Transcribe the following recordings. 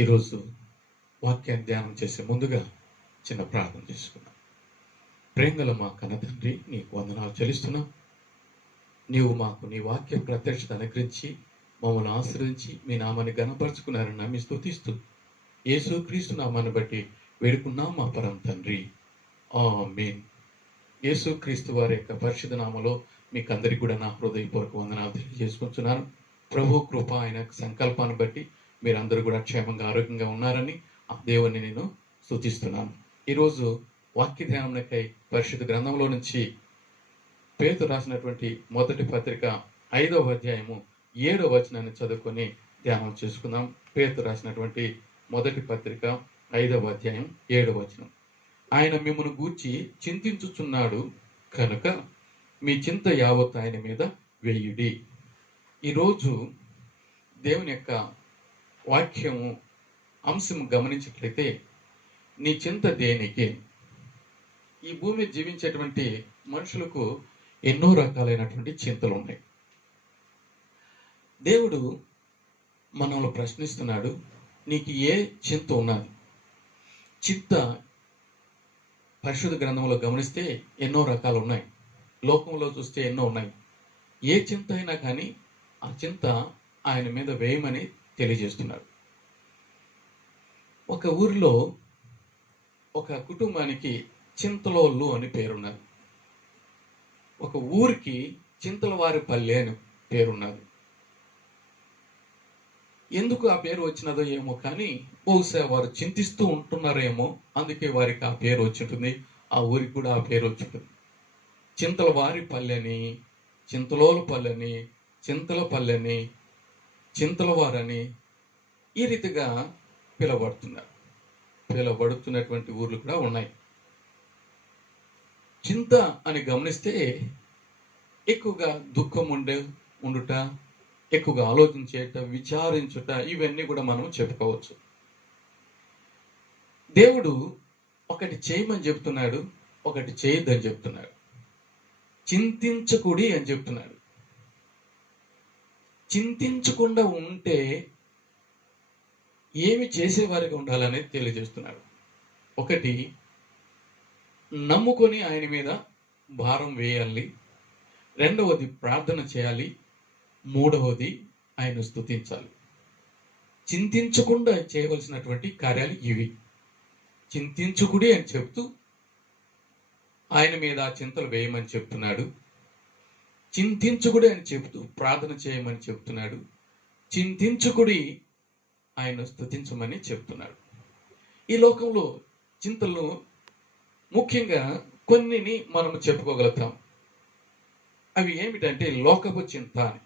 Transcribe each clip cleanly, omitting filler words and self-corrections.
ఈరోజు వాక్యాన్ని ధ్యానం చేసే ముందుగా చిన్న ప్రార్థన చేసుకున్నాం. ప్రేమగల మా కన్న తండ్రి, నీకు వందనాలు చెల్లిస్తున్నాం. నీవు మాకు నీ వాక్య ప్రత్యక్షత అనుగ్రహించి మమ్మల్ని ఆశ్రయించి మీ నామాన్ని ఘనపరుచుకున్నారని నమ్మి స్తుతిస్తూ యేసుక్రీస్తు నామాన్ని బట్టి వేడుకున్నాం మా పరం తండ్రి, ఆమేన్. యేసుక్రీస్తు వారి యొక్క పరిశుద్ధ నామలో మీకు అందరికీ కూడా నా హృదయపూర్వక వందనాలు తెలియజేసుకుంటున్నాను. ప్రభు కృప, ఆయన సంకల్పాన్ని బట్టి మీరందరూ కూడా క్షేమంగా ఆరోగ్యంగా ఉన్నారని ఆ దేవుని నేను స్తుతిస్తున్నాను. ఈరోజు వాక్య ధ్యానంకై పరిశుద్ధ గ్రంథంలో నుంచి పేతురు రాసినటువంటి మొదటి పత్రిక 5వ అధ్యాయము 7వ వచనాన్ని చదువుకొని ధ్యానం చేసుకుందాం. పేతురు రాసినటువంటి మొదటి పత్రిక 5వ అధ్యాయం 7వ వచనం. ఆయన మిమ్మల్ని గూర్చి చింతించుచున్నాడు కనుక మీ చింత యావత్ ఆయన మీద వేయుడి. ఈరోజు దేవుని యొక్క వాక్యము అంశం గమనించినట్లయితే, నీ చింత దేనికి? ఈ భూమి జీవించేటువంటి మనుషులకు ఎన్నో రకాలైనటువంటి చింతలు ఉన్నాయి. దేవుడు మనల్ని ప్రశ్నిస్తున్నాడు, నీకు ఏ చింత ఉన్నది? చింత పరిశుద్ధ గ్రంథంలో గమనిస్తే ఎన్నో రకాలు ఉన్నాయి, లోకంలో చూస్తే ఎన్నో ఉన్నాయి. ఏ చింత అయినా కానీ ఆ చింత ఆయన మీద వేయమని తెలియజేస్తున్నాడు. ఒక ఊరిలో ఒక కుటుంబానికి చింతలోళ్ళు అని పేరున్నది. ఒక ఊరికి చింతలవారి పల్లె అని పేరున్నది. ఎందుకు ఆ పేరు వచ్చినదో ఏమో కానీ, బహుశా వారు చింతిస్తూ ఉంటున్నారేమో, అందుకే వారికి ఆ పేరు వచ్చి ఉంటుంది. ఆ ఊరికి కూడా ఆ పేరు వచ్చి ఉంటుంది. చింతలవారి పల్లెని, చింతలోల పల్లెని, చింతల పల్లెని, చింతలవారని ఈ రీతిగా పిలవబడుతున్నటువంటి ఊర్లు కూడా ఉన్నాయి. చింత అని గమనిస్తే ఎక్కువగా దుఃఖం ఉండుట, ఎక్కువగా ఆలోచించేట, విచారించుట, ఇవన్నీ కూడా మనం చెప్పుకోవచ్చు. దేవుడు ఒకటి చేయమని చెప్తున్నాడు, ఒకటి చేయొద్దని చెప్తున్నాడు. చింతించకుడి అని చెప్తున్నాడు. చింతించకుండా ఉంటే ఏమి చేసేవారిగా ఉండాలనేది తెలియజేస్తున్నాడు. ఒకటి, నమ్ముకొని ఆయన మీద భారం వేయాలి. రెండవది, ప్రార్థన చేయాలి. మూడవది, ఆయన స్తుతించాలి. చింతించకుండా చేయవలసినటువంటి కార్యాలు ఇవి. చింతించుకుడి అని చెప్తూ ఆయన మీద ఆ చింతలు వేయమని చెప్తున్నాడు. చింతించుకుడి అని చెప్తూ ప్రార్థన చేయమని చెప్తున్నాడు. చింతించుకుడి ఆయన స్తుతించమని చెప్తున్నాడు. ఈ లోకంలో చింతలను ముఖ్యంగా కొన్నిని మనం చెప్పుకోగలుగుతాం. అవి ఏమిటంటే లోకపు చింత అని.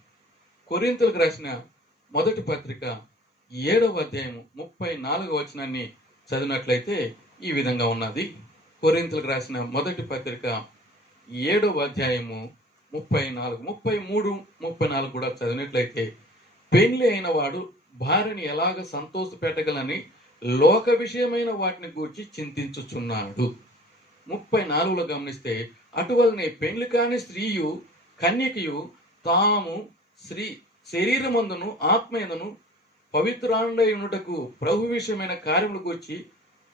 కొరింథీయులకు రాసిన మొదటి పత్రిక 7వ అధ్యాయం 34వ వచనాన్ని చదివినట్లయితే ఈ విధంగా ఉన్నది. కొరింథీయులకు రాసిన మొదటి పత్రిక 7వ అధ్యాయము 34, 33, 34 కూడా చదివినట్లయితే, పెళ్లి అయిన వాడు భార్యని ఎలాగ సంతోష పెట్టగలని లోక విషయమైన వాటిని గూర్చి చింతించుచున్నాడు. 34లో గమనిస్తే, అటువలనే పెళ్లి కాని స్త్రీయు కన్యకయు తాము శరీరమందును ఆత్మయందును పవిత్రాండయునుటకు ప్రభు విషయమైన కార్యముల గురించి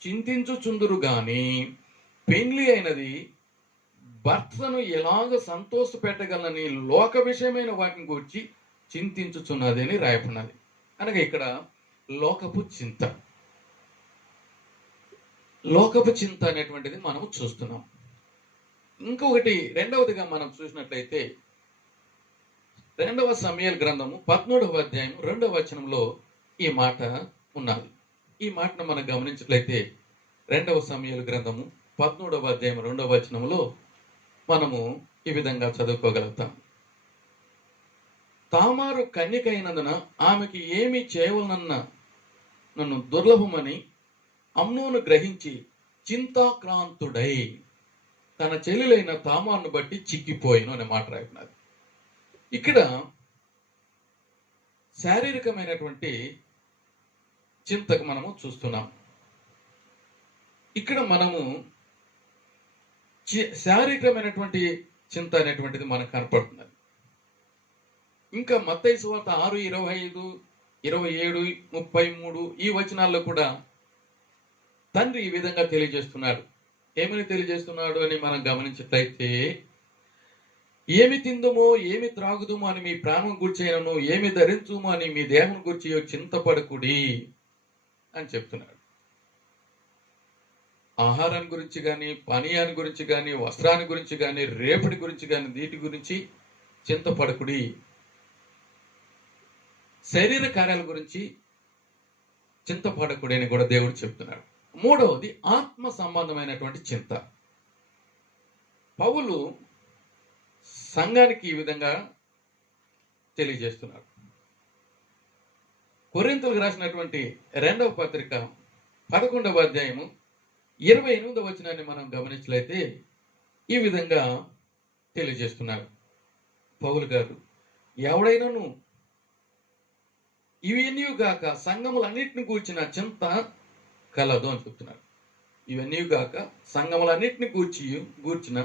చింతించుచుందురు గాని, పెళ్లి అయినది భర్తను ఎలాగ సంతోష పెట్టగలని లోక విషయమైన వాటిని గురించి చింతించుచున్నది అని రాయబడినది. అనగా ఇక్కడ లోకపు చింత అనేటువంటిది మనం చూస్తున్నాం. ఇంకొకటి, రెండవదిగా మనం చూసినట్లయితే 2వ సమూయేలు గ్రంథము 13వ అధ్యాయం 2వ వచనంలో ఈ మాట ఉన్నది. ఈ మాటను మనం గమనించినట్లయితే 2వ సమూయేలు గ్రంథము 13వ అధ్యాయం 2వ వచనంలో మనము ఈ విధంగా చదువుకోగలుగుతాం. తామారు కన్యకైనందున ఆమెకి ఏమి చేయవలనన్న నన్ను దుర్లభమని అమ్నోను గ్రహించి చింతాక్రాంతుడై తన చెల్లెలైన తామారును బట్టి చిక్కిపోయిను అనే మాట రాయినది. ఇక్కడ శారీరకమైనటువంటి చింతకు మనము చూస్తున్నాం. ఇక్కడ మనము శారీరకమైనటువంటి చింత అనేటువంటిది మనకు కనపడుతున్నది. ఇంకా మత్తయి సువార్త 6:25, 27, 33 ఈ వచనాల్లో కూడా తండ్రి ఈ విధంగా తెలియజేస్తున్నాడు. ఏమని తెలియజేస్తున్నాడు అని మనం గమనించినట్లయితే, ఏమి తిందుమో ఏమి త్రాగుదుమో అని మీ ప్రాణం గూర్చైనను, ఏమి ధరించుమో అని మీ దేహం గూర్చి చింతపడకుడి అని చెప్తున్నాడు. ఆహారాన్ని గురించి కానీ, పానీయాన్ని గురించి కానీ, వస్త్రాన్ని గురించి కానీ, రేపటి గురించి కానీ, వీటి గురించి చింతపడకుడి. శరీర కార్యాల గురించి చింతపడకుడి అని కూడా దేవుడు చెప్తున్నాడు. మూడవది ఆత్మ సంబంధమైనటువంటి చింత. పౌలు సంఘానికి ఈ విధంగా తెలియజేస్తున్నాడు. కొరింథీయులకు రాసినటువంటి 2వ పత్రిక 11వ అధ్యాయము 28వ వచనాన్ని మనం గమనించినట్లయితే ఈ విధంగా తెలియజేస్తున్నారు పౌలు గారు. ఎవడైనాను ఇవన్నీ గాక సంఘములన్నిటిని కూర్చిన చింత కలదు అని చెప్తున్నారు. ఇవన్నీ గాక సంఘములన్నిటిని గూర్చిన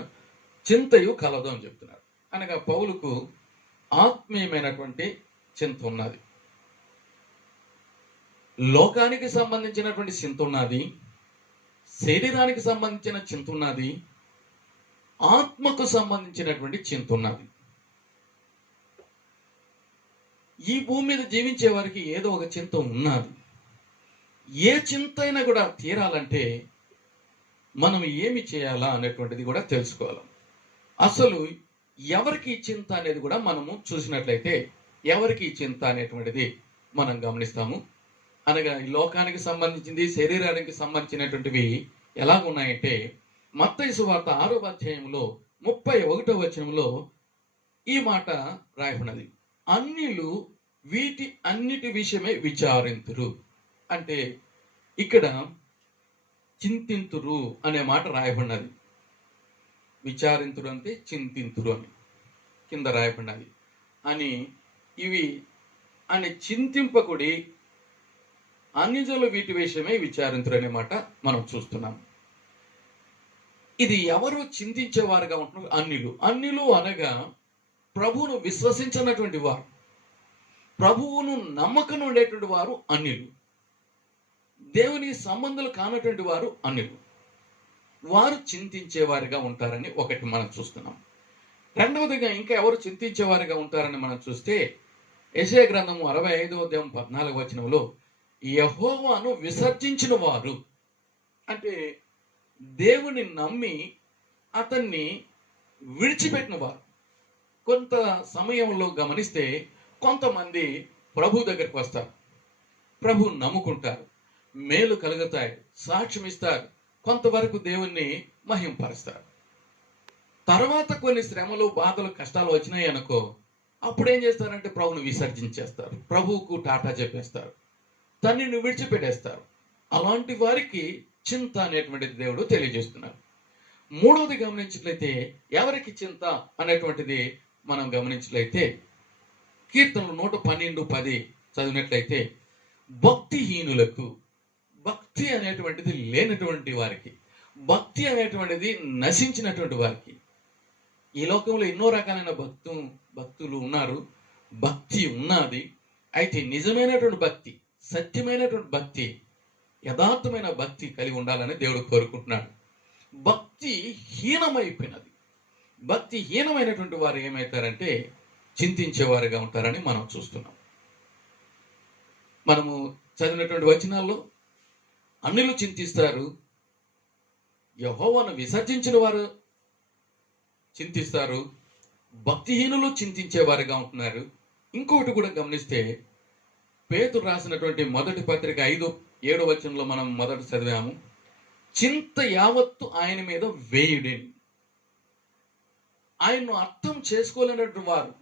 చింతయు కలదు అని చెప్తున్నారు. అనగా పౌలుకు ఆత్మీయమైనటువంటి చింత ఉన్నది. లోకానికి సంబంధించినటువంటి చింత ఉన్నది, శరీరానికి సంబంధించిన చింత ఉన్నది, ఆత్మకు సంబంధించినటువంటి చింత ఉన్నది. ఈ భూమి మీద జీవించే వారికి ఏదో ఒక చింత ఉన్నది. ఏ చింత అయినా కూడా తీరాలంటే మనం ఏమి చేయాలా అనేటువంటిది కూడా తెలుసుకోవాలి. అసలు ఎవరికి చింత అనేది కూడా మనము చూసినట్లయితే ఎవరికి చింత అనేటువంటిది మనం గమనిస్తాము. అనగా ఈ లోకానికి సంబంధించింది, శరీరానికి సంబంధించినటువంటివి ఎలా ఉన్నాయంటే, మత్తయి సువార్త 6వ అధ్యాయంలో 31వ వచనంలో ఈ మాట రాయబడినది. అన్యులు వీటి అన్నిటి విషయమే విచారింతురు. అంటే ఇక్కడ చింతింతురు అనే మాట రాయబడినది. విచారింతురు అంటే చింతింతురు అని కింద రాయబడినది అని. ఇవి అని చింతింపకుడి, అన్యజనులు వీటి విషయమే విచారింతురు అనే మాట మనం చూస్తున్నాం. ఇది ఎవరు చింతించేవారుగా ఉంటున్నారు? అన్యులు. అన్యులు అనగా ప్రభువును విశ్వసించినటువంటి వారు, ప్రభువును నమ్మకం ఉండేటువంటి వారు అన్యులు. దేవునికి సంబంధాలు కానటువంటి వారు అన్యులు. వారు చింతించేవారిగా ఉంటారని ఒకటి మనం చూస్తున్నాం. రెండవదిగా ఇంకా ఎవరు చింతించేవారిగా ఉంటారని మనం చూస్తే, యెషయా గ్రంథము 65వ అధ్యాయం 14వ వచనంలో యెహోవాను విసర్జించిన వారు, అంటే దేవుని నమ్మి అతన్ని విడిచిపెట్టిన వారు. కొంత సమయంలో గమనిస్తే కొంతమంది ప్రభు దగ్గరికి వస్తారు, ప్రభు నమ్ముకుంటారు, మేలు కలుగుతాయి, సాక్ష్యం ఇస్తారు, కొంతవరకు దేవుణ్ణి మహింపరుస్తారు. తర్వాత కొన్ని శ్రమలు, బాధలు, కష్టాలు వచ్చినాయి అనుకో, అప్పుడు ఏం చేస్తారంటే ప్రభువును విసర్జించేస్తారు, ప్రభువుకు టాటా చెప్పేస్తారు, తనని విడిచిపెట్టేస్తారు. అలాంటి వారికి చింత అనేటువంటిది దేవుడు తెలియజేస్తున్నారు. మూడవది గమనించినట్లయితే ఎవరికి చింత అనేటువంటిది మనం గమనించినట్లయితే, కీర్తనలు 112:10 చదివినట్లయితే, భక్తిహీనులకు, భక్తి అనేటువంటిది లేనటువంటి వారికి, భక్తి అనేటువంటిది నశించినటువంటి వారికి. ఈ లోకంలో ఎన్నో రకాలైన భక్తులు ఉన్నారు, భక్తి ఉన్నది. అయితే నిజమైనటువంటి భక్తి, సత్యమైనటువంటి భక్తి, యథార్థమైన భక్తి కలిగి ఉండాలని దేవుడు కోరుకుంటున్నాడు. భక్తి హీనమైపోయినది. భక్తి హీనమైనటువంటి వారు ఏమవుతారంటే చింతించేవారుగా ఉంటారని మనం చూస్తున్నాం. మనము చదివినటువంటి వచనాల్లో అన్యులు చింతిస్తారు, యెహోవాను విసర్జించిన వారు చింతిస్తారు, భక్తిహీనులు చింతించేవారుగా ఉంటున్నారు. ఇంకొకటి కూడా గమనిస్తే, పేతురు రాసినటువంటి మొదటి పత్రిక 5:7 వచనంలో మనం మొదట చదివాము, చింత యావత్తు ఆయన మీద వేయుడి. ఆయన్ను అర్థం చేసుకోలేనటువంటి వారు,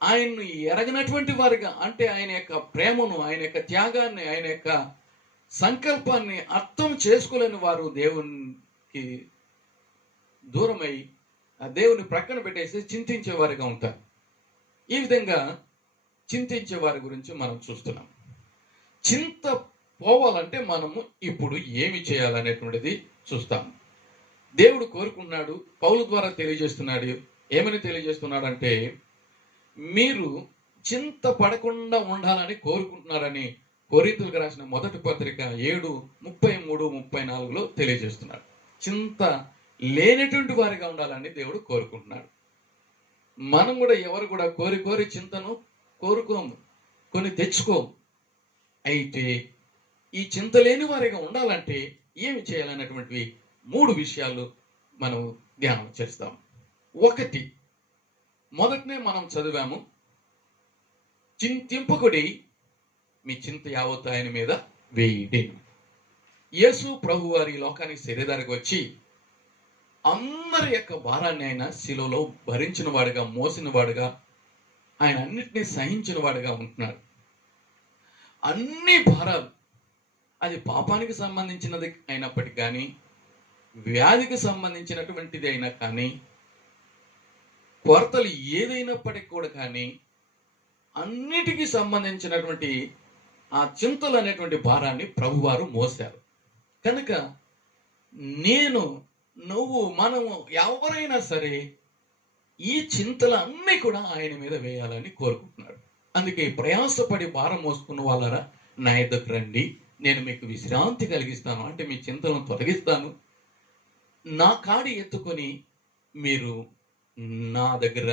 ఆయన్ను ఎరగనటువంటి వారుగా, అంటే ఆయన యొక్క ప్రేమను, ఆయన యొక్క త్యాగాన్ని, ఆయన యొక్క సంకల్పాన్ని అర్థం చేసుకోలేని వారు దేవునికి దూరమై ఆ దేవుని ప్రక్కన పెట్టేసి చింతించే వారిగా ఉంటారు. ఈ విధంగా చింతించే వారి గురించి మనం చూస్తున్నాం. చింత పోవాలంటే మనము ఇప్పుడు ఏమి చేయాలనేటువంటిది చూస్తాం. దేవుడు కోరుకున్నాడు, పౌలు ద్వారా తెలియజేస్తున్నాడు. ఏమని తెలియజేస్తున్నాడు అంటే, మీరు చింత పడకుండా ఉండాలని కోరుకుంటున్నారని కొరింథీయులకు రాసిన మొదటి పత్రిక 7:33-34లో తెలియజేస్తున్నాడు. చింత లేనటువంటి వారిగా ఉండాలని దేవుడు కోరుకుంటున్నాడు. మనం కూడా ఎవరు కూడా కోరి చింతను కోరుకోము, కొని తెచ్చుకోము. అయితే ఈ చింత లేని వారిగా ఉండాలంటే ఏమి చేయాలన్నటువంటివి 3 విషయాలు మనం ధ్యానం చేస్తాం. ఒకటి, మొదటనే మనం చదివాము, చింతింపకుడి, మీ చింత యావత్తు ఆయన మీద వేయుడి. యేసు ప్రభు వారి లోకానికి శరీరానికి వచ్చి అందరి యొక్క భారాన్ని ఆయన శిలువలో భరించిన వాడుగా, మోసిన వాడుగా, ఆయన అన్నిటినీ సహించిన వాడుగా ఉంటున్నాడు. అన్ని భారాలు, అది పాపానికి సంబంధించినది అయినప్పటికీ కానీ, వ్యాధికి సంబంధించినటువంటిది అయినా కానీ, కొరతలు ఏదైనప్పటికీ కూడా కానీ, అన్నిటికీ సంబంధించినటువంటి ఆ చింతలు అనేటువంటి భారాన్ని ప్రభువారు మోశారు. కనుక నేను, నువ్వు, మనము ఎవరైనా సరే ఈ చింతలు అన్నీ కూడా ఆయన మీద వేయాలని కోరుకుంటున్నాడు. అందుకే ప్రయాసపడి భారం మోసుకున్న వాళ్ళరా నా యొద్దకు రండి, నేను మీకు విశ్రాంతి కలిగిస్తాను, అంటే మీ చింతలను తొలగిస్తాను. నా కాడి ఎత్తుకొని మీరు నా దగ్గర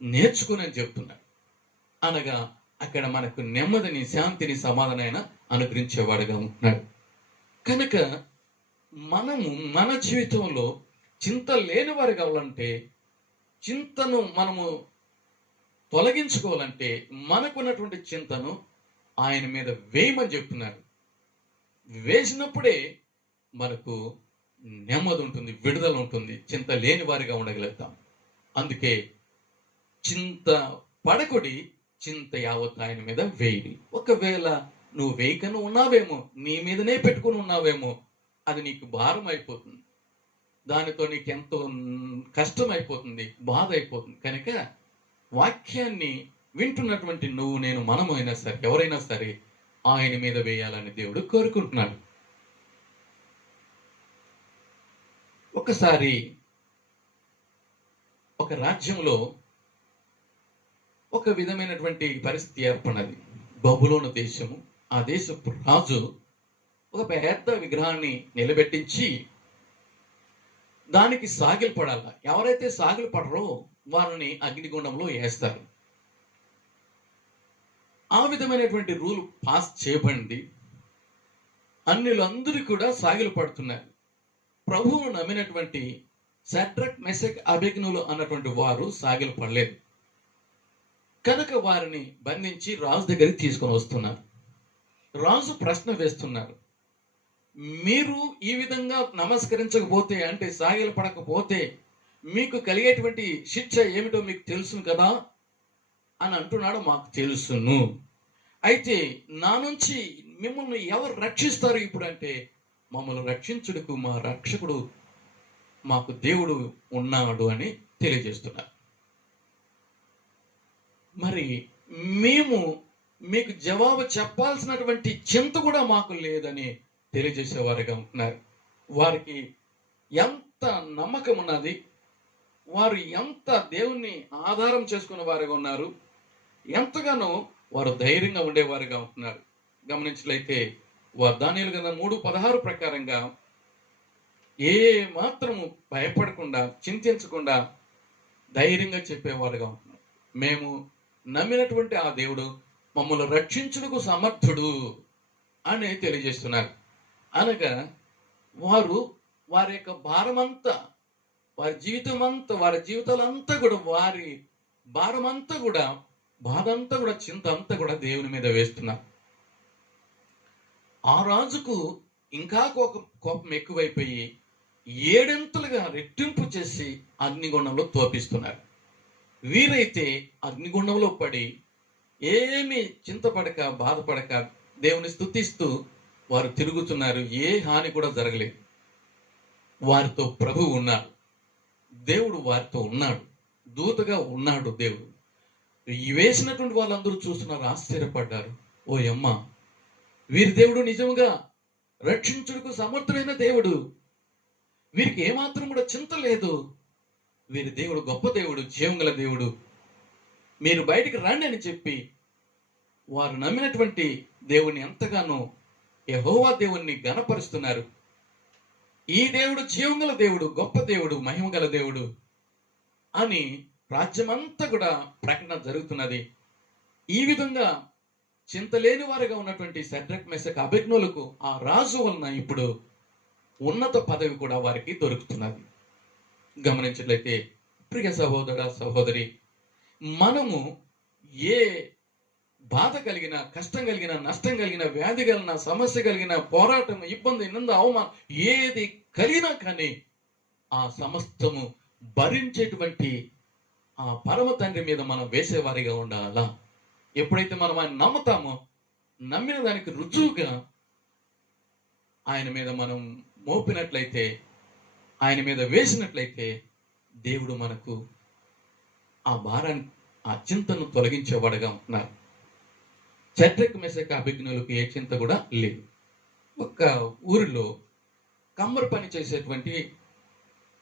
నేర్చుకుని అని చెప్తున్నాడు. అనగా అక్కడ మనకు నెమ్మదిని, శాంతిని, సమాధానాన్ని అనుగ్రహించేవాడుగా ఉంటున్నాడు. కనుక మనము మన జీవితంలో చింత లేని వారు కావాలంటే, చింతను మనము తొలగించుకోవాలంటే, మనకున్నటువంటి చింతను ఆయన మీద వేయమని చెప్తున్నారు. వేసినప్పుడే మనకు నెమ్మది ఉంటుంది, విడుదల ఉంటుంది, చింత లేని వారిగా ఉండగలుగుతాం. అందుకే చింత పడకుడి, చింత యావత్ ఆయన మీద వేయి. ఒకవేళ నువ్వు వేయకను ఉన్నావేమో, నీ మీదనే పెట్టుకుని ఉన్నావేమో, అది నీకు భారం అయిపోతుంది, దానితో నీకు ఎంతో కష్టం అయిపోతుంది, బాధ అయిపోతుంది. కనుక వాక్యాన్ని వింటున్నటువంటి నువ్వు, నేను, మనము అయినా సరే, ఎవరైనా సరే ఆయన మీద వేయాలని దేవుడు కోరుకుంటున్నాడు. ఒకసారి ఒక రాజ్యంలో ఒక విధమైనటువంటి పరిస్థితి ఏర్పడినది. బబులోను దేశము. ఆ దేశపు రాజు ఒక పెద్ద విగ్రహాన్ని నిలబెట్టించి దానికి సాగిలు పడాల. ఎవరైతే సాగిలు పడరో వారిని అగ్నిగుండంలో వేస్తారు. ఆ విధమైనటువంటి రూల్ పాస్ చేయబడింది. అన్యులందరూ కూడా సాగిలు పడుతున్నారు. ప్రభువును నమ్మినటువంటి షడ్రక్, మెషక్, అబేద్నెగోలు అన్నటువంటి వారు సాగిలు పడలేదు. కనుక వారిని బంధించి రాజు దగ్గరికి తీసుకొని వస్తున్నారు. రాజు ప్రశ్న వేస్తున్నారు, మీరు ఈ విధంగా నమస్కరించకపోతే, అంటే సాగిలు పడకపోతే మీకు కలిగేటువంటి శిక్ష ఏమిటో మీకు తెలుసును కదా అని అంటున్నాడు. మాకు తెలుసును. అయితే నా నుంచి మిమ్మల్ని ఎవరు రక్షిస్తారు ఇప్పుడు అంటే, మమ్మల్ని రక్షించుటకు మా రక్షకుడు, మాకు దేవుడు ఉన్నాడు అని తెలియజేస్తున్నారు. మరి మేము మీకు జవాబు చెప్పాల్సినటువంటి చింత కూడా మాకు లేదని తెలియజేసేవారుగా ఉంటున్నారు. వారికి ఎంత నమ్మకం ఉన్నది, వారు ఎంత దేవుణ్ణి ఆధారం చేసుకున్న వారుగా ఉన్నారు, ఎంతగానో వారు ధైర్యంగా ఉండేవారుగా ఉంటున్నారు. గమనించలైతే వారు దానియేలు గ్రంథం 3:16 ప్రకారంగా ఏ మాత్రము భయపడకుండా, చింతించకుండా ధైర్యంగా చెప్పేవారుగా ఉంటున్నారు. మేము నమ్మినటువంటి ఆ దేవుడు మమ్మల్ని రక్షించుటకు సమర్థుడు అని తెలియజేస్తున్నారు. అనగా వారు వారి యొక్క భారమంతా, వారి జీవితమంతా, వారి జీవితాలంతా కూడా, వారి భారమంతా కూడా, బాధ అంతా కూడా, చింత అంతా కూడా దేవుని మీద వేస్తున్నారు. ఆ రాజుకు ఇంకా కోపం ఎక్కువైపోయి 7 రెట్టింపు చేసి అగ్నిగుండంలో తోపిస్తున్నారు. వీరైతే అగ్నిగుండంలో పడి ఏమీ చింతపడక, బాధపడక దేవుని స్తుతిస్తూ వారు తిరుగుతున్నారు. ఏ హాని కూడా జరగలేదు. వారితో ప్రభువు ఉన్నాడు, దేవుడు వారితో ఉన్నాడు, దూతగా ఉన్నాడు దేవుడు. వేసినటువంటి వాళ్ళందరూ చూస్తున్నారు, ఆశ్చర్యపడ్డారు. ఓ యమ్మ, వీరి దేవుడు నిజంగా రక్షించుటకు సమర్థుడైన దేవుడు, వీరికి ఏమాత్రం కూడా చింత లేదు, వీరి దేవుడు గొప్ప దేవుడు, జీవం గల దేవుడు, మీరు బయటికి రండి అని చెప్పి వారు నమ్మినటువంటి దేవుణ్ణి ఎంతగానో యెహోవా దేవుణ్ణి ఘనపరుస్తున్నారు. ఈ దేవుడు జీవంగల దేవుడు, గొప్ప దేవుడు, మహిమగల దేవుడు అని రాజ్యమంతా కూడా ప్రకటన జరుగుతున్నది. ఈ విధంగా చింతలేని వారుగా ఉన్నటువంటి షడ్రక్ మెషక్ అబేద్నెగోలకు ఆ రాజు వలన ఇప్పుడు ఉన్నత పదవి కూడా వారికి దొరుకుతున్నది. గమనించినట్లయితే ప్రియ సహోదర సహోదరి, మనము ఏ బాధ కలిగిన, కష్టం కలిగిన, నష్టం కలిగిన, వ్యాధి కలిగిన, సమస్య కలిగిన, పోరాటం, ఇబ్బంది, నింద, అవమానం ఏది కలిగినా కానీ ఆ సమస్తము భరించేటువంటి ఆ పరమ తండ్రి మీద మనం వేసేవారిగా ఉండాలా. ఎప్పుడైతే మనం ఆయన నమ్ముతామో, నమ్మిన దానికి రుజువుగా ఆయన మీద మనం మోపినట్లయితే, ఆయన మీద వేసినట్లయితే దేవుడు మనకు ఆ భారాన్ని, ఆ చింతను తొలగించేవాడుగా ఉంటున్నారు. షడ్రక్ మెషక్ అబేద్నెగోలకు ఏ చింత కూడా లేదు. ఒక ఊరిలో కమ్మరి పని చేసేటువంటి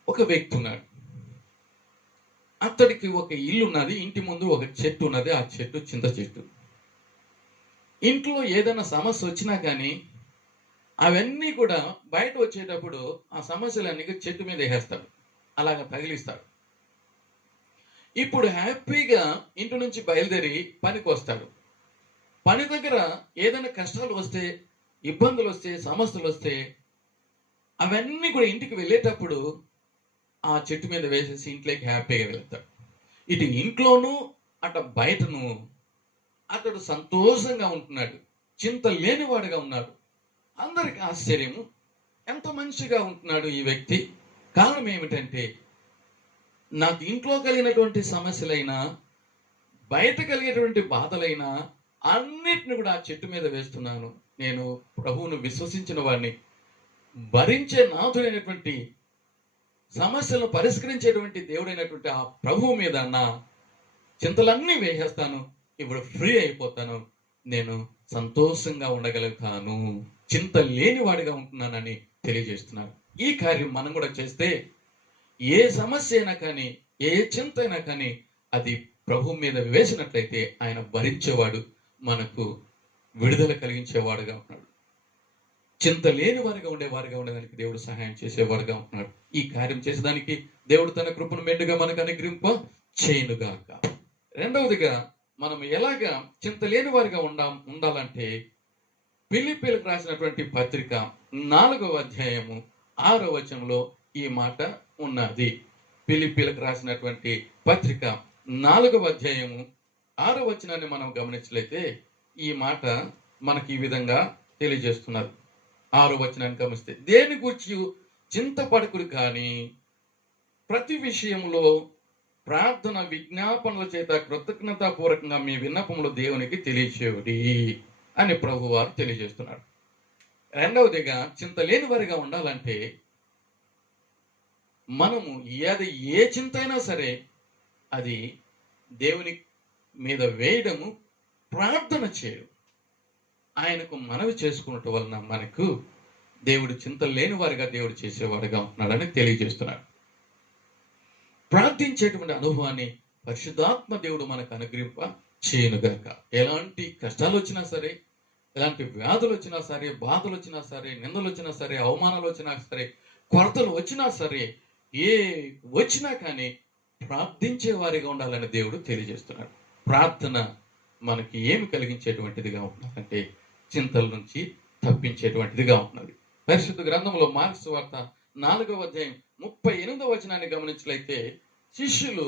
ఒక వ్యక్తి ఉన్నాడు. అతడికి ఒక ఇల్లు ఉన్నది, ఇంటి ముందు ఒక చెట్టు ఉన్నది. ఆ చెట్టు చింత చెట్టు. ఇంట్లో ఏదైనా సమస్య వచ్చినా కానీ అవన్నీ కూడా బయట వచ్చేటప్పుడు ఆ సమస్యలన్నీ చెట్టు మీద వేసేస్తాడు, అలాగ తగిలిస్తాడు. ఇప్పుడు హ్యాపీగా ఇంటి నుంచి బయలుదేరి పనికి వస్తాడు. పని దగ్గర ఏదైనా కష్టాలు వస్తే, ఇబ్బందులు వస్తే, సమస్యలు వస్తే అవన్నీ కూడా ఇంటికి వెళ్ళేటప్పుడు ఆ చెట్టు మీద వేసేసి ఇంట్లోకి హ్యాపీగా వెళ్తాడు. ఇటు ఇంట్లోనూ అటు బయటను అతడు సంతోషంగా ఉంటున్నాడు, చింత లేనివాడుగా ఉన్నాడు. అందరికి ఆశ్చర్యము, ఎంత మంచిగా ఉంటున్నాడు ఈ వ్యక్తి. కారణం ఏమిటంటే, నాకు ఇంట్లో కలిగినటువంటి సమస్యలైనా, బయట కలిగేటువంటి బాధలైనా అన్నిటిని కూడా ఆ చెట్టు మీద వేస్తున్నాను. నేను ప్రభువును విశ్వసించిన వాడిని, భరించే నాథుడైనటువంటి, సమస్యలను పరిష్కరించేటువంటి దేవుడైనటువంటి ఆ ప్రభువు మీద నా చింతలన్నీ వేసేస్తాను. ఇప్పుడు ఫ్రీ అయిపోతాను, నేను సంతోషంగా ఉండగలుగుతాను, చింత లేనివాడిగా ఉంటున్నానని తెలియజేస్తున్నాను. ఈ కార్యం మనం కూడా చేస్తే ఏ సమస్య అయినా కానీ, ఏ చింత అయినా కానీ అది ప్రభు మీద వేసినట్లయితే ఆయన భరించేవాడు, మనకు విడుదల కలిగించేవాడుగా ఉన్నాడు. చింత లేని వారిగా ఉండేవారుగా ఉండడానికి దేవుడు సహాయం చేసేవాడుగా ఉంటున్నాడు. ఈ కార్యం చేసేదానికి దేవుడు తన కృపను మెండుగా మనకు అనుగ్రహింప చేయునుగాక. రెండవదిగా మనం ఎలాగా చింత లేని వారిగా ఉండాలంటే, ఫిలిప్పీయులకు రాసినటువంటి పత్రిక 4వ అధ్యాయము 6వ వచనంలో ఈ మాట ఉన్నది. ఫిలిప్పీయులకు రాసినటువంటి పత్రిక 4వ అధ్యాయము 6వ వచనాన్ని మనం గమనించలేతే ఈ మాట మనకి ఈ విధంగా తెలియజేస్తున్నారు. 6వ వచనాన్ని గమనిస్తే, దేని గురించి చింతపడకుడు కానీ ప్రతి విషయంలో ప్రార్థన విజ్ఞాపనల చేత కృతజ్ఞతాపూర్వకంగా మీ విన్నపములు దేవునికి తెలియచేయుడి అని ప్రభు వారు తెలియజేస్తున్నారు. రెండవదిగా చింత లేని వారిగా ఉండాలంటే మనము ఏ చింత అయినా సరే అది దేవుని మీద వేయడము, ప్రార్థన చేయడం, ఆయనకు మనవి చేసుకున్నట్టు వలన మనకు దేవుడు చింత లేని వారిగా దేవుడు చేసేవాడుగా ఉంటున్నాడని తెలియజేస్తున్నాడు. ప్రార్థించేటువంటి అనుభవాన్ని పరిశుద్ధాత్మ దేవుడు మనకు అనుగ్రహింప చేయనుగాక. ఎలాంటి కష్టాలు వచ్చినా సరే, ఎలాంటి వ్యాధులు వచ్చినా సరే, బాధలు వచ్చినా సరే, నిందలు వచ్చినా సరే, అవమానాలు వచ్చినా సరే, కొరతలు వచ్చినా సరే, ఏ వచ్చినా కానీ ప్రార్థించే వారిగా ఉండాలని దేవుడు తెలియజేస్తున్నాడు. ప్రార్థన మనకి ఏమి కలిగించేటువంటిదిగా ఉంటున్నదంటే, చింతల నుంచి తప్పించేటువంటిదిగా ఉంటున్నది. పరిశుద్ధ గ్రంథంలో మార్క్స్ వార్త 4వ అధ్యాయం 38వ వచనాన్ని గమనించినట్లయితే, శిష్యులు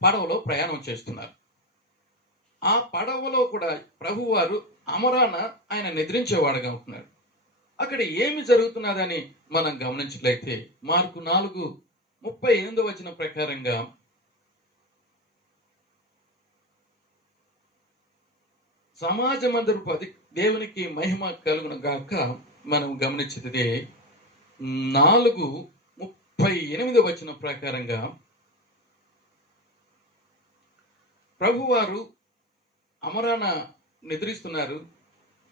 పడవలో ప్రయాణం చేస్తున్నారు. ఆ పడవలో కూడా ప్రభువారు అమరాన ఆయన నిద్రించేవాడుగా ఉంటున్నాడు. అక్కడ ఏమి జరుగుతున్నదని మనం గమనించినట్లయితే, మార్కు 4:38వ వచనం ప్రకారంగా సమాజ మందిరపు దేవునికి మహిమ కలుగును గాక మనం గమనించితే 4:38వ వచనం ప్రకారంగా ప్రభువారు అమరాన నిద్రిస్తున్నారు,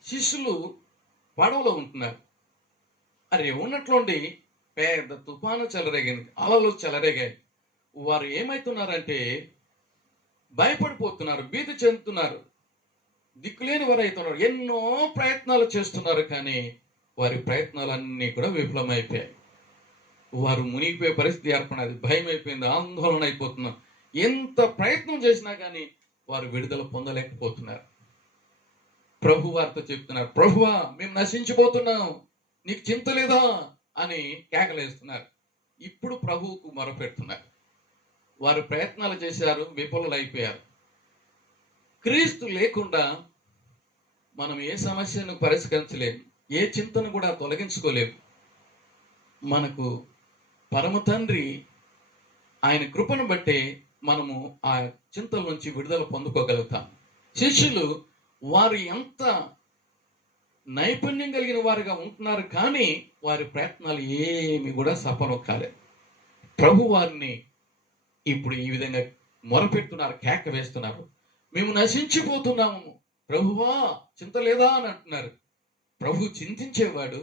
శిష్యులు పడవలో ఉంటున్నారు. అరే ఉన్నట్లుండి పెద్ద తుఫాను చెలరేగింది, అలలు చెలరేగాయి. వారు ఏమైతున్నారంటే భయపడిపోతున్నారు, భీతి చెందుతున్నారు, దిక్కులేని వారు అవుతున్నారు. ఎన్నో ప్రయత్నాలు చేస్తున్నారు, కానీ వారి ప్రయత్నాలన్నీ కూడా విఫలమైపోయాయి. వారు మునిగిపోయే పరిస్థితి ఏర్పడినది. భయం అయిపోయింది, ఆందోళన అయిపోతున్నారు. ఎంత ప్రయత్నం చేసినా కానీ వారు విడుదల పొందలేకపోతున్నారు. ప్రభు వారితో చెప్తున్నారు, ప్రభువా మేము నశించిపోతున్నాం, నీకు చింత లేదా అని కేకలేస్తున్నారు. ఇప్పుడు ప్రభువుకు మొరపెడుతున్నారు. వారు ప్రయత్నాలు చేశారు, విఫలులైపోయారు. క్రీస్తు లేకుండా మనం ఏ సమస్యను పరిష్కరించలేము, ఏ చింతను కూడా తొలగించుకోలేము. మనకు పరమ తండ్రి ఆయన కృపను బట్టి మనము ఆ చింతల నుంచి విడుదల పొందుకోగలుగుతాం. శిష్యులు వారు ఎంత నైపుణ్యం కలిగిన వారుగా ఉంటున్నారు, కానీ వారి ప్రయత్నాలు ఏమి కూడా సఫలం కాలేదు. ప్రభు వారిని ఇప్పుడు ఈ విధంగా మొరపెడుతున్నారు, కేక వేస్తున్నారు. మేము నశించిపోతున్నాము, ప్రభువా చింత లేదా అని అంటున్నారు. ప్రభు చింతించేవాడు.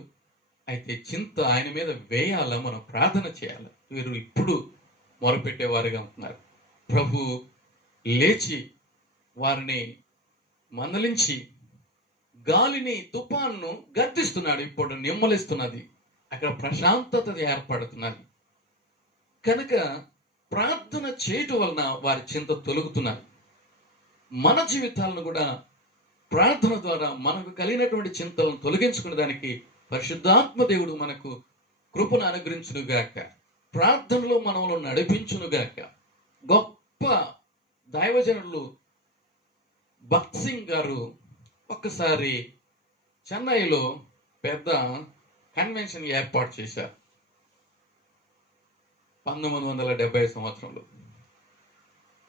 అయితే చింత ఆయన మీద వేయాలా, మనం ప్రార్థన చేయాలి. వీరు ఇప్పుడు మొరపెట్టేవారుగా ఉంటున్నారు. ప్రభు లేచి వారిని మందలించి గాలిని, తుఫాన్ను గర్తిస్తున్నాడు. ఇప్పుడు నిమ్మలిస్తున్నది, అక్కడ ప్రశాంతత ఏర్పడుతున్నది. కనుక ప్రార్థన చేయటం వలన వారి చింత తొలగుతున్నారు. మన జీవితాలను కూడా ప్రార్థన ద్వారా మనకు కలిగినటువంటి చింతలను తొలగించుకునే దానికి పరిశుద్ధాత్మ దేవుడు మనకు కృపను అనుగ్రహించునుగాక, ప్రార్థనలో మనలో నడిపించునుగాక. గొప్ప దైవజనులు భక్త్ సింగ్ గారు ఒక్కసారి చెన్నైలో పెద్ద కన్వెన్షన్ ఏర్పాటు చేశారు 1970 సంవత్సరంలో.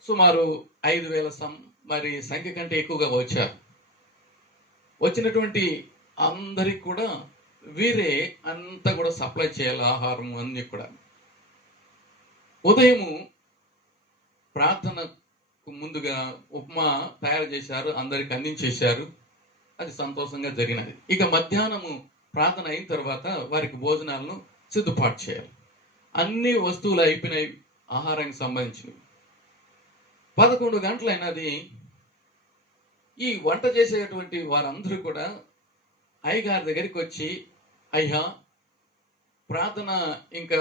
సుమారు 5,000 మరి సంఖ్య కంటే ఎక్కువగా వచ్చారు. వచ్చినటువంటి అందరికి కూడా వీరే అంతా కూడా సప్లై చేయాలి, ఆహారం అన్ని కూడా. ఉదయము ప్రార్థనకు ముందుగా ఉప్మా తయారు చేశారు, అందరికి అందించేశారు. అది సంతోషంగా జరిగినది. ఇక మధ్యాహ్నము ప్రార్థన అయిన తర్వాత వారికి భోజనాలను సిద్ధపాటు చేయాలి. అన్ని వస్తువులు అయిపోయినాయి, ఆహారానికి సంబంధించినవి. 11 గంటలైనది. ఈ వంట చేసేటువంటి వారందరూ కూడా అయ్యగారి దగ్గరికి వచ్చి, అయ్యా ప్రార్థన ఇంకా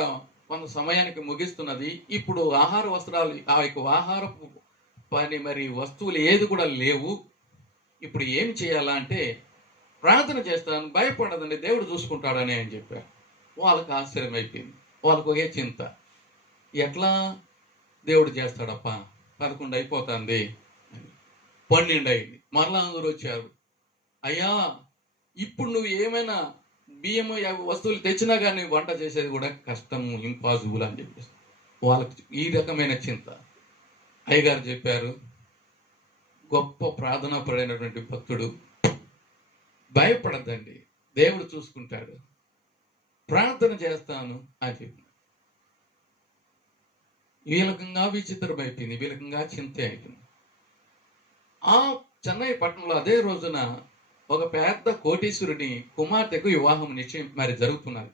కొంత సమయానికి ముగిస్తున్నది, ఇప్పుడు ఆహార వస్త్రాలు, ఆ యొక్క ఆహారపు పని మరి వస్తువులు ఏది కూడా లేవు, ఇప్పుడు ఏం చేయాలా అంటే, ప్రార్థన చేస్తాను, భయపడదండి, దేవుడు చూసుకుంటాడని అని చెప్పారు. వాళ్ళకి ఆశ్చర్యం అయిపోయింది. వాళ్ళకు ఒకే చింత, ఎట్లా దేవుడు చేస్తాడప్పా, 11 అయిపోతుంది, 12 అయింది. మరలా అందరూ వచ్చారు, అయ్యా ఇప్పుడు నువ్వు ఏమైనా బియ్యము వస్తువులు తెచ్చినా కానీ వంట చేసేది కూడా కష్టము, ఇంపాసిబుల్ అని చెప్పేసి వాళ్ళకి ఈ రకమైన చింత. అయ్యగారు చెప్పారు, గొప్ప ప్రార్థన పడినటువంటి భక్తుడు, భయపడద్దండి, దేవుడు చూసుకుంటాడు, ప్రార్థన చేస్తాను అని చెప్పి. వీలకంగా విచిత్రమైపోయింది, వీలకంగా చింత అయిపోయింది. ఆ చెన్నై పట్టణంలో అదే రోజున ఒక పెద్ద కోటీశ్వరుని కుమార్తెకు వివాహం నిశ్చయం మరి జరుగుతున్నది.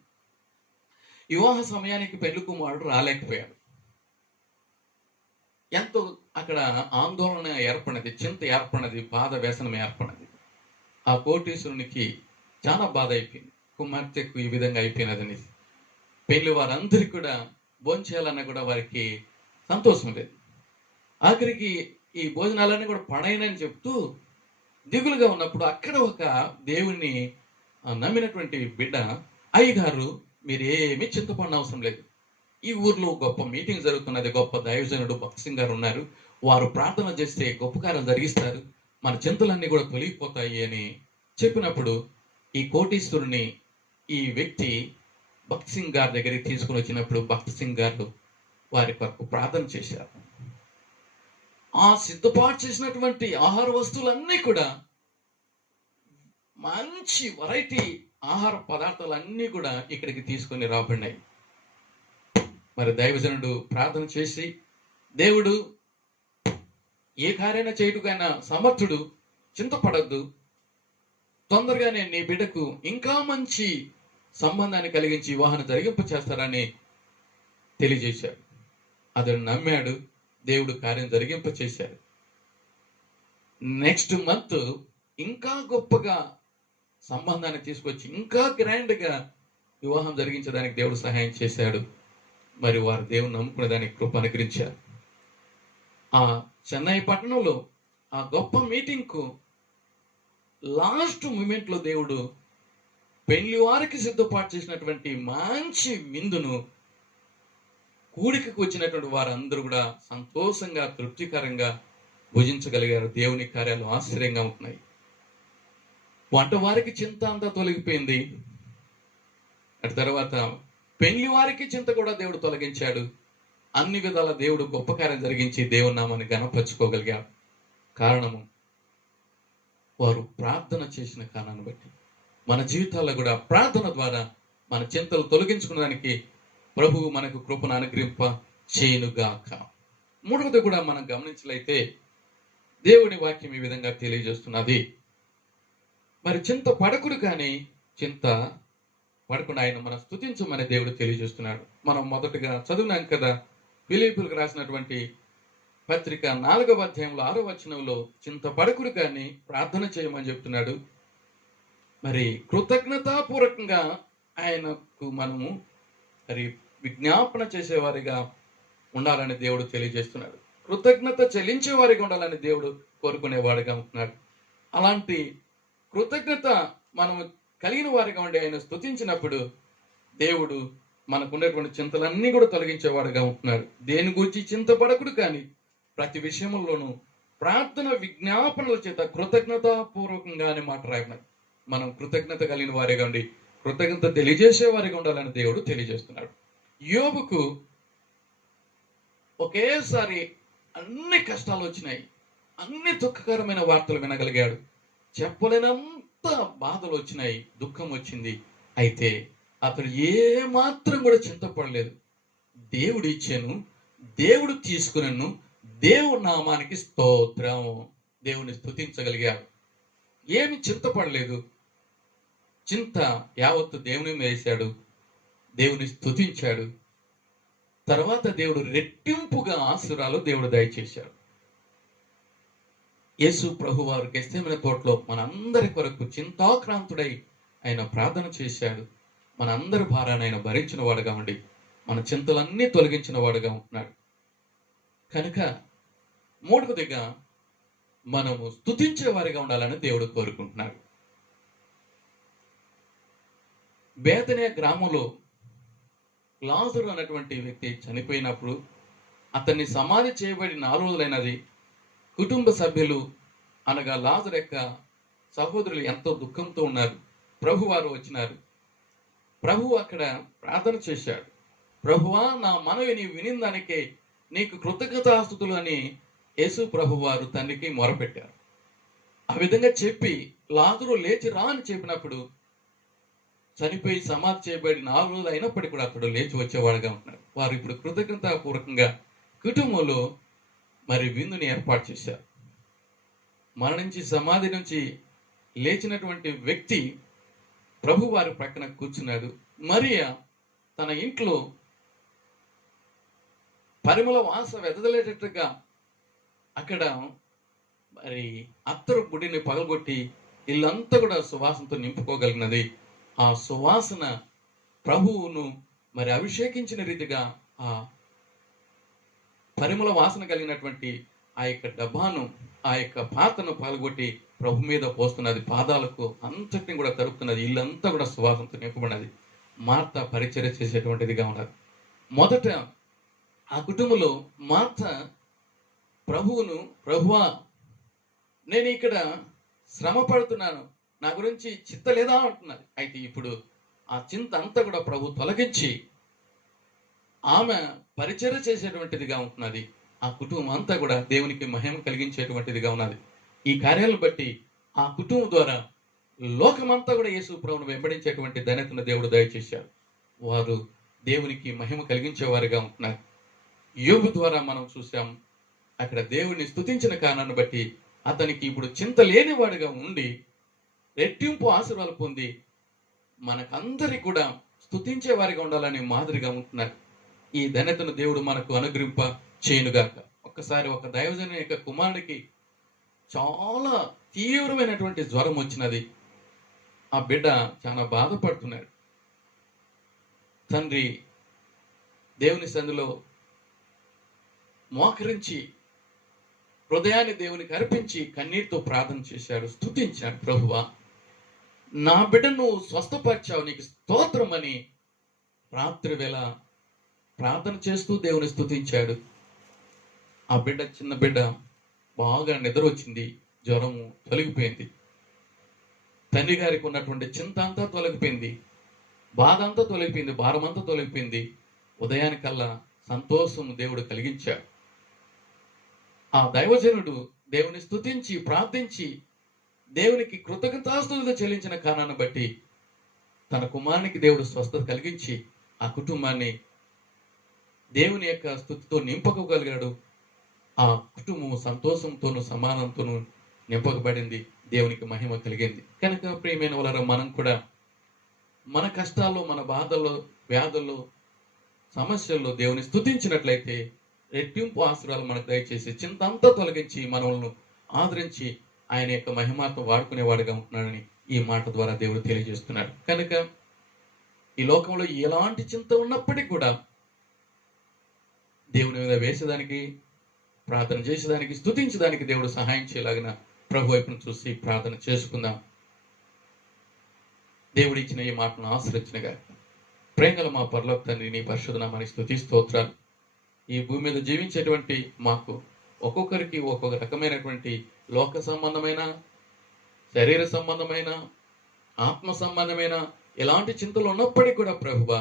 వివాహ సమయానికి పెళ్లి కుమారుడు రాలేకపోయాడు. ఎంతో అక్కడ ఆందోళన ఏర్పడినది, చింత ఏర్పడినది, బాధ వ్యసనం ఏర్పడినది. ఆ కోటీశ్వరునికి చాలా బాధ అయిపోయింది, కుమార్తెకు ఈ విధంగా అయిపోయినదని. పెళ్లి వారందరికీ కూడా భోంచేయాలన్నా కూడా వారికి సంతోషం లేదు. ఆఖరికి ఈ భోజనాలన్నీ కూడా పడైనని చెప్తూ దిగులుగా ఉన్నప్పుడు అక్కడ ఒక దేవుణ్ణి నమ్మినటువంటి బిడ్డ, అయ్యగారు మీరేమీ చింతపడిన అవసరం లేదు, ఈ ఊర్లో గొప్ప మీటింగ్ జరుగుతున్నది, గొప్ప దైవజనుడు భక్త్ సింగ్ గారు ఉన్నారు, వారు ప్రార్థన చేస్తే గొప్ప కార్యాలు జరిగిస్తారు, మన చింతలన్నీ కూడా తొలగిపోతాయి అని చెప్పినప్పుడు ఈ కోటీశ్వరుని ఈ వ్యక్తి భక్త్ సింగ్ గారి దగ్గరికి తీసుకుని వచ్చినప్పుడు భక్త్ సింగ్ గారు వారి కొరకు ప్రార్థన చేశారు. ఆ సిద్ధపాటు చేసినటువంటి ఆహార వస్తువులన్నీ కూడా మంచి వెరైటీ ఆహార పదార్థాలన్నీ కూడా ఇక్కడికి తీసుకొని రాబడినాయి. మరి దైవజనుడు ప్రార్థన చేసి, దేవుడు ఏ కార్యాన్ని చేయుటకైనా సమర్థుడు, చింతపడద్దు, తొందరగానే నీ బిడ్డకు ఇంకా మంచి సంబంధాన్ని కలిగించి వివాహాన్ని జరిగింప చేస్తారని తెలియజేశాడు. అతను నమ్మాడు, దేవుడు కార్యం జరిగింప చేశాడు. నెక్స్ట్ మంత్ ఇంకా గొప్పగా సంబంధాన్ని తీసుకొచ్చి ఇంకా గ్రాండ్గా వివాహం జరిగించడానికి దేవుడు సహాయం చేశాడు. మరి వారు దేవుని నమ్ముకునే దానికి కృప అనుగ్రహించారు. ఆ చెన్నై పట్టణంలో ఆ గొప్ప మీటింగ్కు లాస్ట్ మూమెంట్లో దేవుడు పెళ్లి వారికి సిద్ధపాటు చేసినటువంటి మంచి విందును కూడికకు వచ్చినటువంటి వారందరూ కూడా సంతోషంగా తృప్తికరంగా భుజించగలిగారు. దేవుని కార్యాలు ఆశ్చర్యంగా ఉంటున్నాయి. వంట వారికి చింత అంతా తొలగిపోయింది. అటు తర్వాత పెళ్లి వారికి చింత కూడా దేవుడు తొలగించాడు. అన్ని విధాల దేవుడు గొప్ప కార్యం జరిగించి దేవుని నామాన్ని గణపరచుకోగలిగాడు. కారణము వారు ప్రార్థన చేసిన కారణాన్ని బట్టి. మన జీవితాల్లో కూడా ప్రార్థన ద్వారా మన చింతలు తొలగించుకోవడానికి ప్రభువు మనకు కృపను అనుగ్రహింప చేయునుగాక. మూడవది కూడా మనం గమనించలైతే దేవుని వాక్యం ఈ విధంగా తెలియజేస్తున్నది. మరి చింత పడకుడు కానీ చింత పడకుండా ఆయన మనం స్తుతించమని దేవుడు తెలియజేస్తున్నాడు. మనం మొదటగా చదివినాం కదా, ఫిలిప్పీయులకు రాసినటువంటి పత్రిక 4వ అధ్యాయంలో 6వ వచనంలో చింత పడకుడు కానీ ప్రార్థన చేయమని చెప్తున్నాడు. మరి కృతజ్ఞతాపూర్వకంగా ఆయనకు మనము మరి విజ్ఞాపన చేసేవారిగా ఉండాలని దేవుడు తెలియజేస్తున్నాడు. కృతజ్ఞత చెల్లించేవారిగా ఉండాలని దేవుడు కోరుకునేవాడిగా ఉంటున్నాడు. అలాంటి కృతజ్ఞత మనము కలిగిన వారిగా ఉండి ఆయన స్తుతించినప్పుడు దేవుడు మనకున్నటువంటి చింతలన్నీ కూడా తొలగించేవాడుగా ఉంటున్నాడు. దేని గురించి చింతపడకుడు కానీ ప్రతి విషయంలోనూ ప్రార్థన విజ్ఞాపనల చేత కృతజ్ఞతాపూర్వకంగానే మాట రాయమని మనం కృతజ్ఞత కలిగిన వారిగా ఉండి కృతజ్ఞత తెలియజేసే వారిగా ఉండాలని దేవుడు తెలియజేస్తున్నాడు. యోబుకు ఒకేసారి అన్ని కష్టాలు వచ్చినాయి, అన్ని దుఃఖకరమైన వార్తలు వినగలిగాడు, చెప్పలేనంత బాధలు వచ్చినాయి, దుఃఖం వచ్చింది. అయితే అతడు ఏ మాత్రం కూడా చింతపడలేదు. దేవుడు ఇచ్చాను, దేవుడు తీసుకున్నాను, దేవుడి నామానికి స్తోత్రం, దేవుని స్తుతించగలిగాడు. ఏమి చింతపడలేదు. చింత యావత్తు దేవుని వేశాడు, దేవుని స్తుతించాడు. తర్వాత దేవుడు రెట్టింపుగా ఆశీర్వాదాలు దేవుడు దయచేశాడు. యేసు ప్రభు వారు గెత్సేమనే తోటలో మనందరి కొరకు చింతాక్రాంతుడై ఆయన ప్రార్థన చేశాడు. మన అందరి భారాన్ని ఆయన భరించిన వాడుగా ఉండి మన చింతలన్నీ తొలగించిన వాడుగా ఉంటున్నాడు. కనుక మూడవదిగా మనము స్తుతించే వారిగా ఉండాలని దేవుడు కోరుకుంటున్నాడు. బేతనియ గ్రామంలో లాజరు అనేటువంటి వ్యక్తి చనిపోయినప్పుడు అతన్ని సమాధి చేయబడి 4 రోజులైనది. కుటుంబ సభ్యులు అనగా లాజరు యొక్క సహోదరులు ఎంతో దుఃఖంతో ఉన్నారు. ప్రభు వారు వచ్చినారు. ప్రభు అక్కడ ప్రార్థన చేశాడు. ప్రభువా, నా మనవి నీవు వినిన దానికే నీకు కృతజ్ఞతాస్తుతులు అని యేసు ప్రభు వారు తండ్రికి మొరపెట్టారు. ఆ విధంగా చెప్పి లాజరు లేచి రా అని చెప్పినప్పుడు చనిపోయి సమాధి చేయబడి 4 రోజులు అయినప్పటికీ కూడా అతడు లేచి వచ్చేవాడుగా ఉంటున్నాడు. వారు ఇప్పుడు కృతజ్ఞతాపూర్వకంగా కుటుంబంలో మరి విందుని ఏర్పాటు చేశారు. మరణించి సమాధి నుంచి లేచినటువంటి వ్యక్తి ప్రభు వారి ప్రక్కన కూర్చున్నాడు. మరియ తన ఇంట్లో పరిమళ వాస వెదజల్లేటట్టుగా అక్కడ మరి అత్తరు గుడిని పగలగొట్టి ఇల్లంతా కూడా సువాసనతో నింపుకోగలిగినది. ఆ సువాసన ప్రభువును మరి అభిషేకించిన రీతిగా ఆ పరిమళ వాసన కలిగినటువంటి ఆ యొక్క డబ్బాను, ఆ యొక్క పాత్రను పగలగొట్టి ప్రభు మీద పోస్తున్నది. పాదాలకు అంతటిని కూడా తరుపుతున్నది. ఇల్లంతా కూడా సువాసనతో నింపబడినది. మార్త పరిచర్య చేసేటువంటిదిగా ఉన్నది. మొదట ఆ కుటుంబంలో మార్త ప్రభువును, ప్రభువా, నేను ఇక్కడ శ్రమ పడుతున్నాను, నా గురించి చింత లేదా అంటున్నది. అయితే ఇప్పుడు ఆ చింత అంతా కూడా ప్రభు తొలగించి ఆమె పరిచర్య చేసేటువంటిదిగా ఉంటున్నది. ఆ కుటుంబం అంతా కూడా దేవునికి మహిమ కలిగించేటువంటిదిగా ఉన్నది. ఈ కార్యాలను బట్టి ఆ కుటుంబం ద్వారా లోకమంతా కూడా యేసు ప్రభువును వెంబడించేటువంటి ధన్యతను దేవుడు దయచేశాడు. వారు దేవునికి మహిమ కలిగించేవారుగా ఉంటున్నారు. యోబు ద్వారా మనం చూసాం, అక్కడ దేవుడిని స్తుతించిన కారణాన్ని బట్టి అతనికి ఇప్పుడు చింత లేనివాడుగా ఉండి రెట్టింపు ఆశీర్వాదాలు పొంది మనకందరికి కూడా స్తుతించే వారిగా ఉండాలని మాదిరిగా ఉంటున్నారు. ఈ ధన్యతను దేవుడు మనకు అనుగ్రహింప చేయనుగాక. ఒక్కసారి ఒక దైవజనుని యొక్క కుమారుడికి చాలా తీవ్రమైనటువంటి జ్వరం వచ్చినది. ఆ బిడ్డ చాలా బాధపడుతున్నాడు. తండ్రి దేవుని సన్నిధిలో మోకరించి హృదయాన్ని దేవునికి అర్పించి కన్నీటితో ప్రార్థన చేశాడు, స్తుతించాడు. ప్రభువా, నా బిడ్డను స్వస్థపరిచావు, నీకు స్తోత్రం అని రాత్రి వేళ ప్రార్థన చేస్తూ దేవుని స్తుతించాడు. ఆ బిడ్డ, చిన్న బిడ్డ, బాగా నిద్ర వచ్చింది, జ్వరము తొలగిపోయింది. తండ్రి గారికి ఉన్నటువంటి చింత అంతా తొలగిపోయింది, బాధ అంతా తొలగిపోయింది, భారం అంతా తొలగిపోయింది. ఉదయానికల్లా సంతోషం దేవుడు కలిగించాడు. ఆ దైవజనుడు దేవుని స్తుతించి ప్రార్థించి దేవునికి కృతజ్ఞతాస్తుతులు చెల్లించిన కారణాన్ని బట్టి తన కుమారునికి దేవుడు స్వస్థత కలిగించి ఆ కుటుంబాన్ని దేవుని యొక్క స్తుతితో నింపగలిగాడు. ఆ కుటుంబం సంతోషంతోనూ సమానంతోనూ నింపకబడింది. దేవునికి మహిమ కలిగింది. కనుక ప్రియమైన వాళ్ళ మనం కూడా మన కష్టాల్లో, మన బాధల్లో, వ్యాధుల్లో, సమస్యల్లో దేవుని స్తుతించినట్లయితే రెట్టింపు ఆశీర్వాదాలు మనకు దయచేసి చింత అంతా తొలగించి మనల్ని ఆదరించి ఆయన యొక్క మహిమాతో వాడుకునేవాడుగా ఉంటున్నాడని ఈ మాట ద్వారా దేవుడు తెలియజేస్తున్నాడు. కనుక ఈ లోకంలో ఎలాంటి చింత ఉన్నప్పటికీ కూడా దేవుని మీద వేసేదానికి, ప్రార్థన చేసేదానికి, స్తుతించడానికి దేవుడు సహాయం చేయలాగిన ప్రభు వైపును చూసి ప్రార్థన చేసుకుందాం. దేవుడు ఇచ్చిన ఈ మాటను ఆశ్రయించినగా ప్రేమగల మా పరలోక తండ్రి, నీ పరిశుద్ధ నామానికి స్తుతి స్తోత్రాలు. ఈ భూమి మీద జీవించేటువంటి మాకు ఒక్కొక్కరికి ఒక్కొక్క రకమైనటువంటి లోక సంబంధమైన, శరీర సంబంధమైన, ఆత్మ సంబంధమైన ఎలాంటి చింతలు ఉన్నప్పటికీ కూడా ప్రభువా,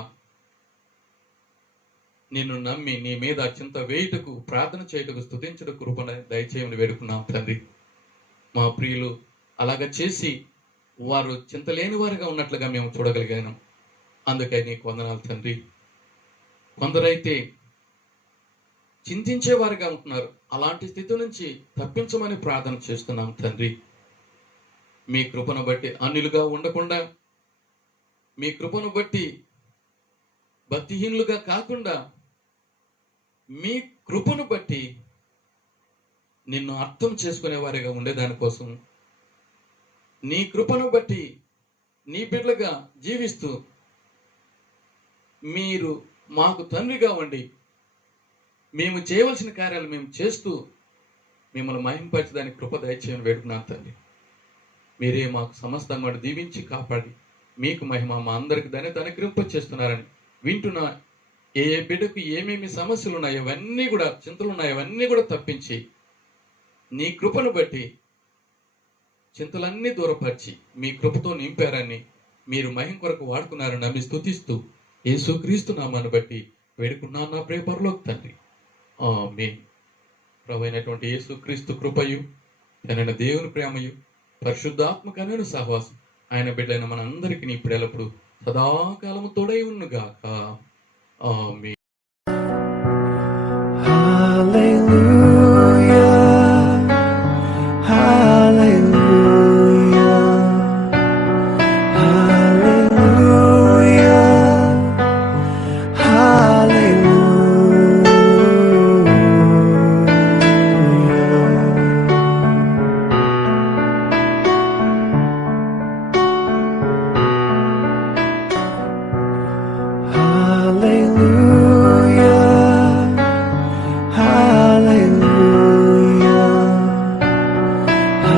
నిన్ను నమ్మి నీ మీద చింత వేయుటకు, ప్రార్థన చేయుటకు, స్తుతించుటకు కృపణ దయచేయమని వేడుకున్నాం తండ్రి. మా ప్రియులు అలాగ చేసి వారు చింతలేని వారిగా ఉన్నట్లుగా మేము చూడగలిగాను. అందుకై నీకు వందనాలు తండ్రి. కొందరైతే చింతించేవారిగా ఉంటున్నారు. అలాంటి స్థితి నుంచి తప్పించమని ప్రార్థన చేస్తున్నాం తండ్రి. మీ కృపను బట్టి అన్యులుగా ఉండకుండా, మీ కృపను బట్టి భక్తిహీనులుగా కాకుండా, మీ కృపను బట్టి నిన్ను అర్థం చేసుకునే వారిగా ఉండేదానికోసం, నీ కృపను బట్టి నీ బిడ్డలుగా జీవిస్తూ మీరు మాకు తండ్రిగా ఉండి మేము చేయవలసిన కార్యాలు మేము చేస్తూ మిమ్మల్ని మహింపరచడానికి కృప దయచేయమని వేడుకున్నాను తండ్రి. మీరే మాకు సమస్తంగా దీవించి కాపాడి మీకు మహిమ మా అందరికి ధన్యత అనుగ్రహింప చేస్తున్నారని వింటున్న ఏ బిడ్డకు ఏమేమి సమస్యలు ఉన్నాయో అవన్నీ కూడా, చింతలు ఉన్నాయో అవన్నీ కూడా తప్పించి నీ కృపను బట్టి చింతలన్నీ దూరపరిచి మీ కృపతో నింపారని, మీరు మహిమ కొరకు వాడుకున్నారని నమ్మి స్తుతిస్తూ యేసుక్రీస్తు నామాన్ని బట్టి వేడుకున్నాను నా ప్రియ పరలోక తండ్రి. ఆమేన్. ప్రభువైనటువంటి యేసుక్రీస్తు కృపయు, తనైన దేవుని ప్రేమయు, పరిశుద్ధాత్మకమైన సహవాసం ఆయన బిడ్డైన మన అందరికీ ఇప్పుడు ఎల్లప్పుడు సదాకాలము తోడై ఉండుగాక. ఆమేన్.